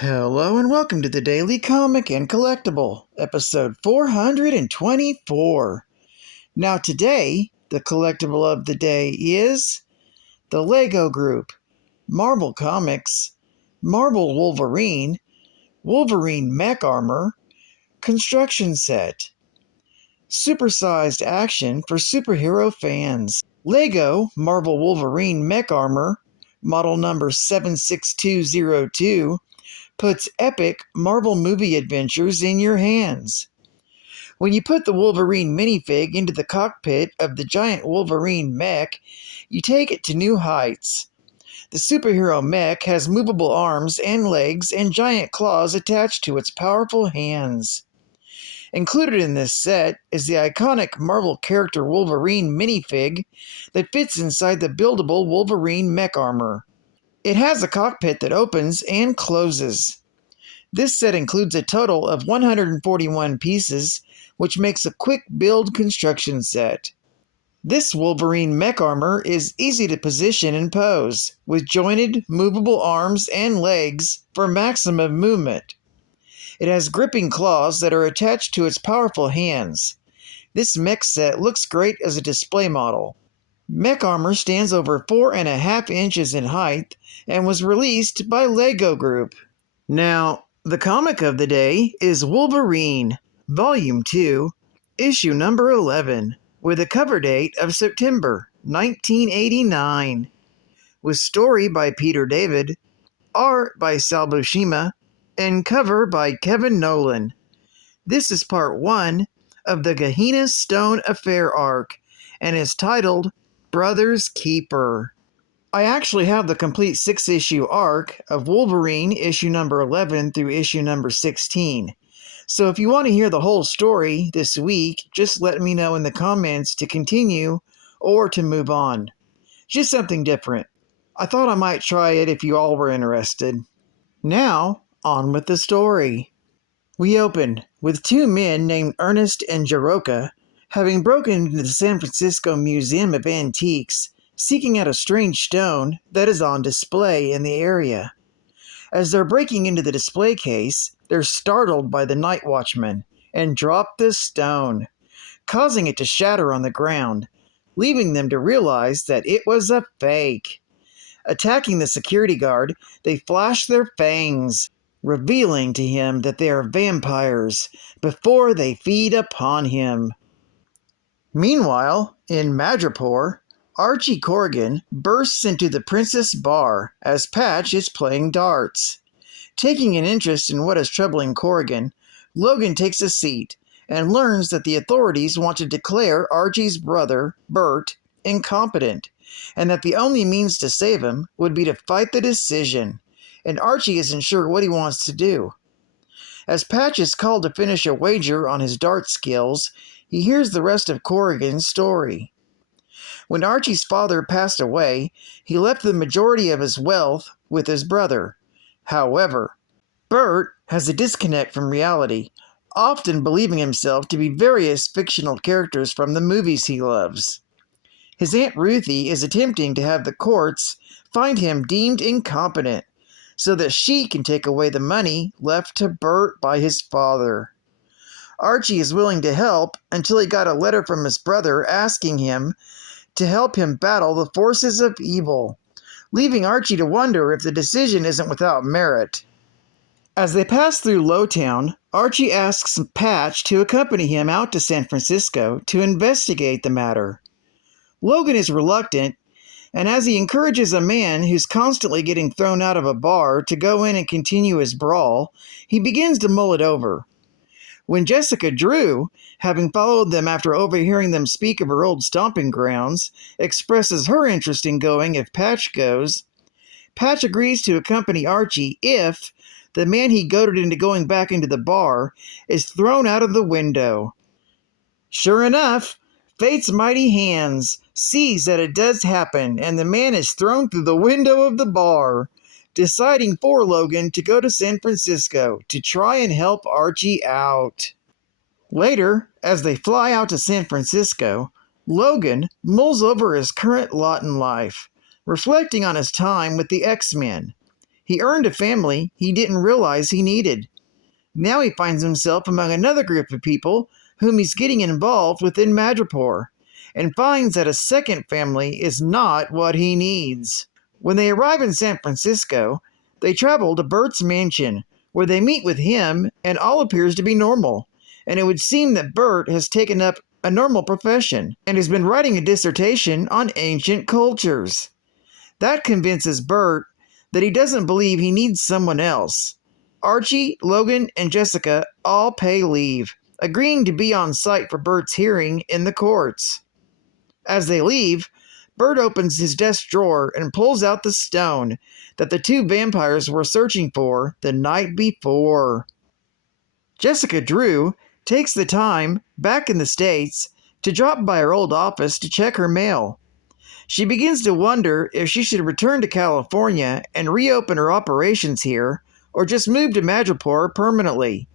Hello and welcome to the Daily Comic and Collectible, episode 424. Now today, the collectible of the day is the Lego Group, Marvel Comics, Marvel Wolverine, Wolverine Mech Armor, Construction Set, Supersized Action for Superhero Fans, Lego Marvel Wolverine Mech Armor, model number 76202, puts epic Marvel movie adventures in your hands. When you put the Wolverine minifig into the cockpit of the giant Wolverine mech, you take it to new heights. The superhero mech has movable arms and legs and giant claws attached to its powerful hands. Included in this set is the iconic Marvel character Wolverine minifig that fits inside the buildable Wolverine mech armor. It has a cockpit that opens and closes. This set includes a total of 141 pieces, which makes a quick build construction set. This Wolverine mech armor is easy to position and pose, with jointed, movable arms and legs for maximum movement. It has gripping claws that are attached to its powerful hands. This mech set looks great as a display model. Mech armor stands over 4.5 inches in height and was released by Lego Group. Now, the comic of the day is Wolverine, Volume 2, Issue number 11, with a cover date of September 1989, with story by Peter David, art by Sal Buscema, and cover by Kevin Nolan. This is part 1 of the Gehenna Stone Affair arc, and is titled Brother's Keeper. I actually have the complete 6-issue arc of Wolverine issue number 11 through issue number 16. So if you want to hear the whole story this week, just let me know in the comments to continue or to move on. Just something different. I thought I might try it if you all were interested. Now, on with the story. We open with two men named Ernest and Jaroka having broken into the San Francisco Museum of Antiques, seeking out a strange stone that is on display in the area. As they're breaking into the display case, they're startled by the night watchman and drop the stone, causing it to shatter on the ground, leaving them to realize that it was a fake. Attacking the security guard, they flash their fangs, revealing to him that they are vampires before they feed upon him. Meanwhile, in Madripoor, Archie Corrigan bursts into the Princess Bar as Patch is playing darts. Taking an interest in what is troubling Corrigan, Logan takes a seat and learns that the authorities want to declare Archie's brother, Bert, incompetent, and that the only means to save him would be to fight the decision, and Archie isn't sure what he wants to do. As Patch is called to finish a wager on his dart skills, he hears the rest of Corrigan's story. When Archie's father passed away, he left the majority of his wealth with his brother. However, Bert has a disconnect from reality, often believing himself to be various fictional characters from the movies he loves. His Aunt Ruthie is attempting to have the courts find him deemed incompetent, so that she can take away the money left to Bert by his father. Archie is willing to help until he got a letter from his brother asking him to help him battle the forces of evil, leaving Archie to wonder if the decision isn't without merit. As they pass through Lowtown, Archie asks Patch to accompany him out to San Francisco to investigate the matter. Logan is reluctant, and as he encourages a man who's constantly getting thrown out of a bar to go in and continue his brawl, he begins to mull it over. When Jessica Drew, having followed them after overhearing them speak of her old stomping grounds, expresses her interest in going if Patch goes, Patch agrees to accompany Archie if the man he goaded into going back into the bar is thrown out of the window. Sure enough, Fate's mighty hands sees that it does happen, and the man is thrown through the window of the bar, deciding for Logan to go to San Francisco to try and help Archie out. Later, as they fly out to San Francisco, Logan mulls over his current lot in life, reflecting on his time with the X-Men. He earned a family he didn't realize he needed. Now he finds himself among another group of people whom he's getting involved within Madripoor, and finds that a second family is not what he needs. When they arrive in San Francisco, they travel to Bert's mansion, where they meet with him, and all appears to be normal, and it would seem that Bert has taken up a normal profession and has been writing a dissertation on ancient cultures. That convinces Bert that he doesn't believe he needs someone else. Archie, Logan, and Jessica all pay leave, agreeing to be on site for Bert's hearing in the courts. As they leave, Bert opens his desk drawer and pulls out the stone that the two vampires were searching for the night before. Jessica Drew takes the time, back in the States, to drop by her old office to check her mail. She begins to wonder if she should return to California and reopen her operations here, or just move to Madripoor permanently.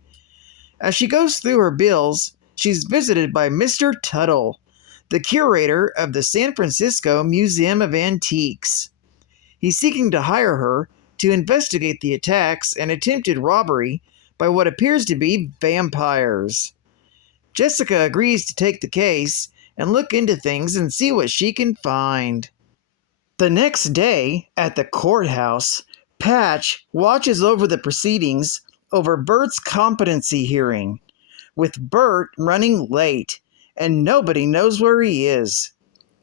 As she goes through her bills, she's visited by Mr. Tuttle, the curator of the San Francisco Museum of Antiques. He's seeking to hire her to investigate the attacks and attempted robbery by what appears to be vampires. Jessica agrees to take the case and look into things and see what she can find. The next day, at the courthouse, Patch watches over the proceedings over Bert's competency hearing, with Bert running late, and nobody knows where he is.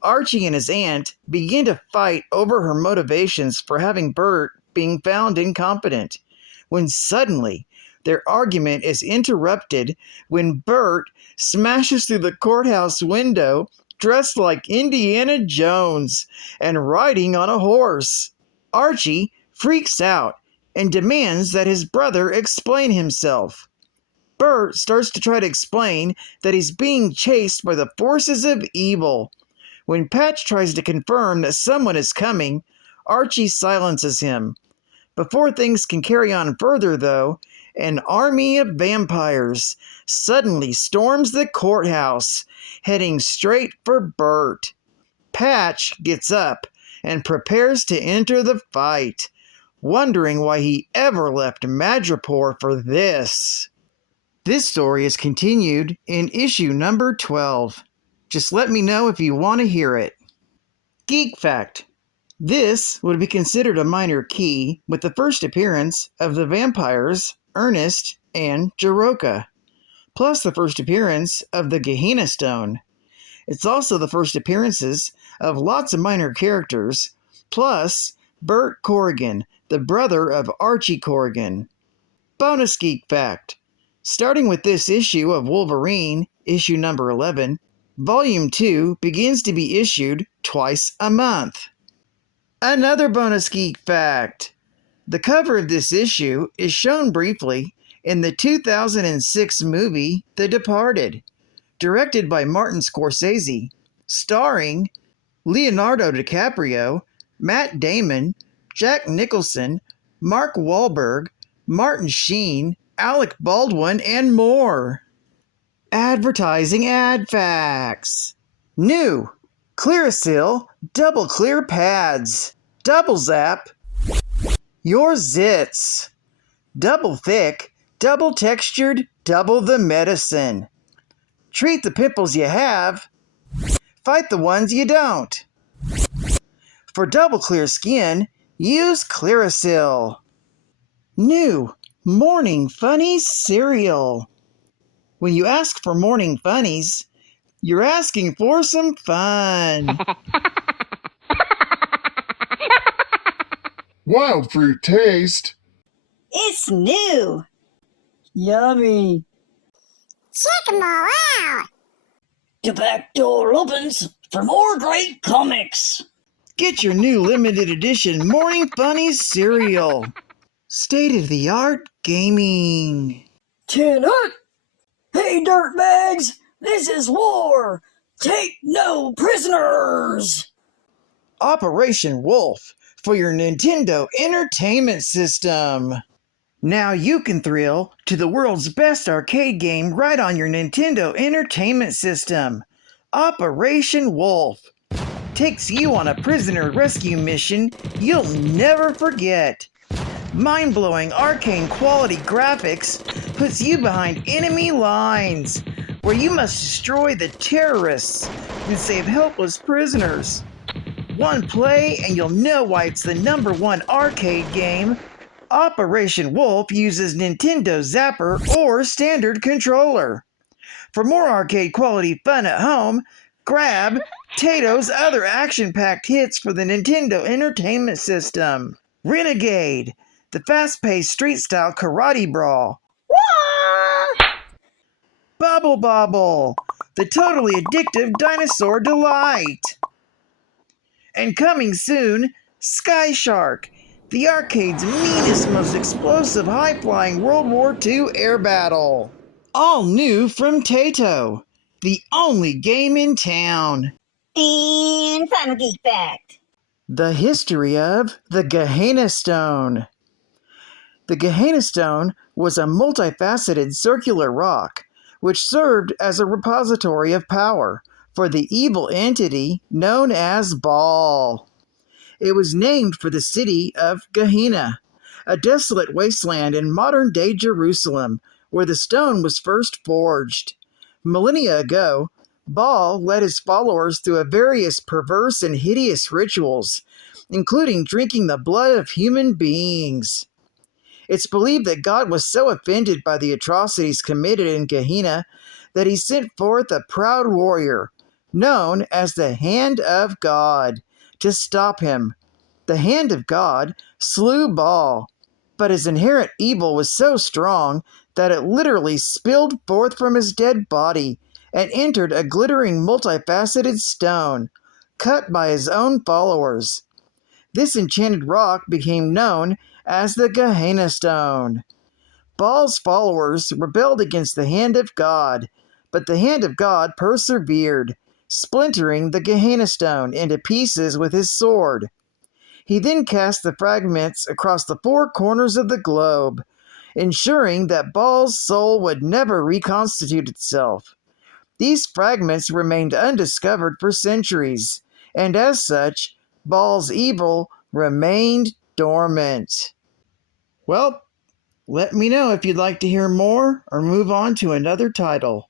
Archie and his aunt begin to fight over her motivations for having Bert being found incompetent, when suddenly their argument is interrupted when Bert smashes through the courthouse window dressed like Indiana Jones and riding on a horse. Archie freaks out and demands that his brother explain himself. Bert starts to try to explain that he's being chased by the forces of evil. When Patch tries to confirm that someone is coming, Archie silences him. Before things can carry on further, though, an army of vampires suddenly storms the courthouse, heading straight for Bert. Patch gets up and prepares to enter the fight, wondering why he ever left Madripoor for this. This story is continued in issue number 12. Just let me know if you want to hear it. Geek Fact. This would be considered a minor key with the first appearance of the vampires Ernest and Jaroka, plus the first appearance of the Gehenna Stone. It's also the first appearances of lots of minor characters, plus Bert Corrigan, the brother of Archie Corrigan. Bonus Geek Fact. Starting with this issue of Wolverine, issue number 11, Volume 2 begins to be issued twice a month. Another bonus geek fact. The cover of this issue is shown briefly in the 2006 movie The Departed, directed by Martin Scorsese, starring Leonardo DiCaprio, Matt Damon, Jack Nicholson, Mark Wahlberg, Martin Sheen, Alec Baldwin, and more. Advertising ad facts. New Clearasil Double Clear Pads. Double Zap your zits. Double thick, double textured, double the medicine. Treat the pimples you have. Fight the ones you don't. For double clear skin, use Clearasil. New Morning Funnies cereal. When you ask for Morning Funnies, you're asking for some fun. Wild fruit taste. It's new. Yummy. Check 'em all out. The back door opens for more great comics. Get your new limited edition Morning Funnies cereal. State-of-the-art gaming. 10 up. Hey, dirtbags, this is war. Take no prisoners. Operation Wolf for your Nintendo Entertainment System. Now you can thrill to the world's best arcade game right on your Nintendo Entertainment System. Operation Wolf takes you on a prisoner rescue mission you'll never forget. Mind-blowing arcane quality graphics puts you behind enemy lines, where you must destroy the terrorists and save helpless prisoners. One play and you'll know why it's the #1 arcade game. Operation Wolf uses Nintendo Zapper or standard controller. For more arcade quality fun at home, grab Tato's other action-packed hits for the Nintendo Entertainment System. Renegade, the fast-paced street-style karate brawl. Bubble Bobble, the totally addictive dinosaur delight. And coming soon, Sky Shark, the arcade's meanest, most explosive, high-flying World War II air battle. All new from Tato, the only game in town. And final geek fact. The history of the Gehenna Stone. The Gehenna Stone was a multifaceted circular rock which served as a repository of power for the evil entity known as Baal. It was named for the city of Gehenna, a desolate wasteland in modern-day Jerusalem where the stone was first forged. Millennia ago, Baal led his followers through various perverse and hideous rituals, including drinking the blood of human beings. It's believed that God was so offended by the atrocities committed in Gehenna that he sent forth a proud warrior, known as the Hand of God, to stop him. The Hand of God slew Baal, but his inherent evil was so strong that it literally spilled forth from his dead body and entered a glittering multifaceted stone, cut by his own followers. This enchanted rock became known as the Gehenna Stone. Baal's followers rebelled against the Hand of God, but the Hand of God persevered, splintering the Gehenna Stone into pieces with his sword. He then cast the fragments across the 4 corners of the globe, ensuring that Baal's soul would never reconstitute itself. These fragments remained undiscovered for centuries, and as such, Baal's evil remained dormant. Well, let me know if you'd like to hear more or move on to another title.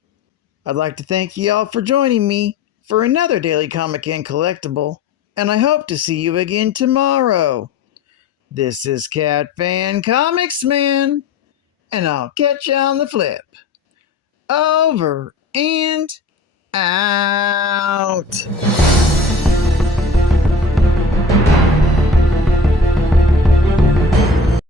I'd like to thank you all for joining me for another Daily Comic and Collectible, and I hope to see you again tomorrow. This is Cat Fan Comics Man, and I'll catch you on the flip. Over and out.